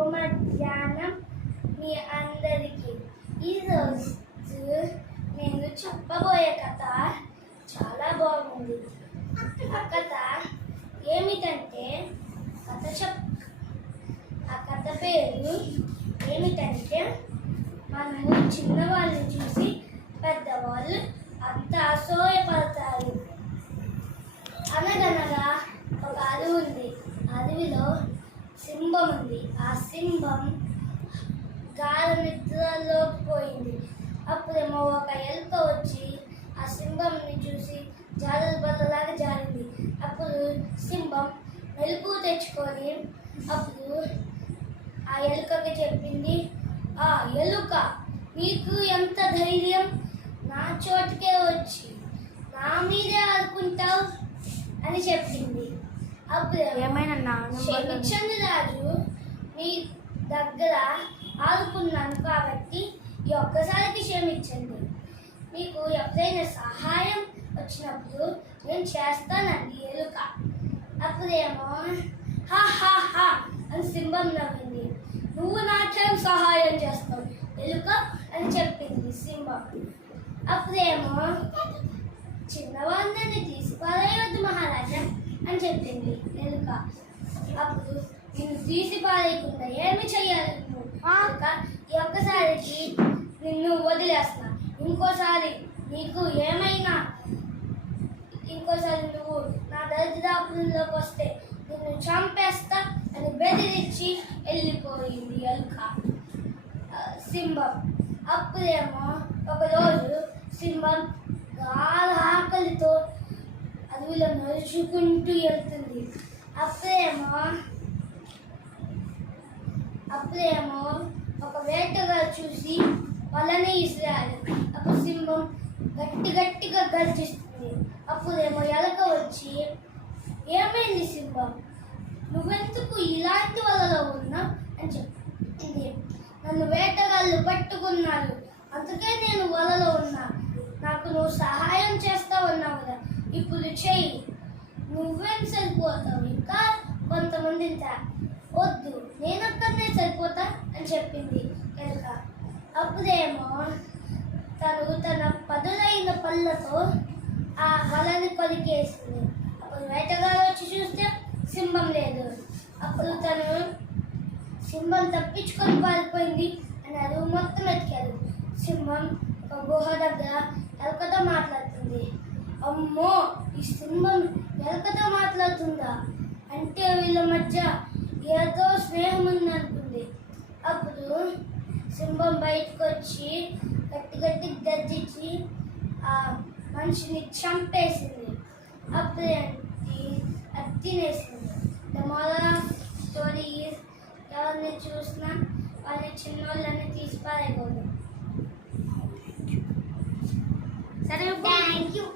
శుభ మధ్యాహ్నం మీ అందరికీ. ఈరోజు నేను చెప్పబోయే కథ చాలా బాగుంది. ఆ కథ ఏమిటంటే ఆ కథ పేరు ఏమిటంటే మనము చిన్నవాళ్ళని చూసి పెద్దవాళ్ళు అంత అసూయపడతారు. అనగనగా ఒక అడవి ఉంది. అడవిలో సింహం ఉంది. ఆ సింహం గాఢ నిద్రలో పోయింది. అప్పుడేమో ఒక ఎలుక వచ్చి ఆ సింహంని చూసి జారుడు బల్లలాగా జారింది. అప్పుడు సింహం మెలుపు తెచ్చుకొని అప్పుడు ఆ ఎలుకకి చెప్పింది, ఆ ఎలుక, నీకు ఎంత ధైర్యం నా చోటుకే వచ్చి నా మీదే ఆడుకుంటావు అని చెప్పింది. అప్పుడు శనిచంద్రరాజు మీ దగ్గర ఆడుకున్నాను కాబట్టి ఈ ఒక్కసారికి క్షమించండి. మీకు ఎప్పుడైనా సహాయం వచ్చినప్పుడు నేను చేస్తానండి ఎలుక. అప్పుడేమో హా హా హా అని సింహం నవ్వింది. నువ్వు నాకేం సహాయం చేస్తావు ఎలుక అని చెప్పింది సింహం. అప్పుడేమో చిన్నవాళ్ళని తీసి పారేయొద్దు మహారాజా అని చెప్పింది ఎలుక. అప్పుడు నిన్ను తీసి పారేయకుండా ఏమి చెయ్యాలి నువ్వు? ఈ ఒక్కసారికి నిన్ను వదిలేస్తా, ఇంకోసారి నువ్వు నా దరిదాపుల్లోకి వస్తే నిన్ను చంపేస్తా అని బెదిరించి వెళ్ళిపోయింది ఎలుక. సింహం. అప్పుడేమో ఒకరోజు సింహం గాఢ ఆకలితో అడవిలో నడుచుకుంటూ వెళ్తుంది. అప్పుడేమో ఒక వేటగాడు చూసి వలని ఇసిరాడు. అప్పుడు సింహం గట్టిగా గర్జిస్తుంది. అప్పుడేమో ఎలుక వచ్చి, ఏమైంది సింహం, నువ్వెందుకు ఇలాంటి వలలో ఉన్నా అని చెప్పింది. నన్ను వేటగాళ్ళు పట్టుకున్నారు, అందుకే నేను వలలో ఉన్నా. నాకు నువ్వు సహాయం చేస్తావన్నావు కదా, ఇప్పుడు చెయ్యి. నువ్వేం సరిపోతావు, ఇంకా కొంతమంది వద్దు, నేనొక్కడనే సరిపోతా అని చెప్పింది ఎలుక. అప్పుడేమో తన పదులైన పళ్ళతో ఆ వలని కొలికేసింది. అప్పుడు వేటగాడు వచ్చి చూస్తే సింహం లేదు. అప్పుడు సింహం తప్పించుకొని పారిపోయింది అని అరువు మొత్తం ఎతికారు. సింహం ఒక గుహ దగ్గర ఎలుకతో మాట్లాడుతుంది. అమ్మో, ఈ సింహం ఎలుకతో మాట్లాడుతుందా అంటే వీళ్ళ మధ్య ఏదో స్నేహం ఉంది అనుకుంది. అప్పుడు సింహం బయటకు వచ్చి గట్టి గర్జించి ఆ మనిషిని చంపేసింది. అప్పుడే అది తినేసింది. The moral of story is, ఎవరిని చూసినా వాళ్ళని చిన్నోళ్ళని తీసి పారేయకూడదు. సరే, థ్యాంక్ యూ.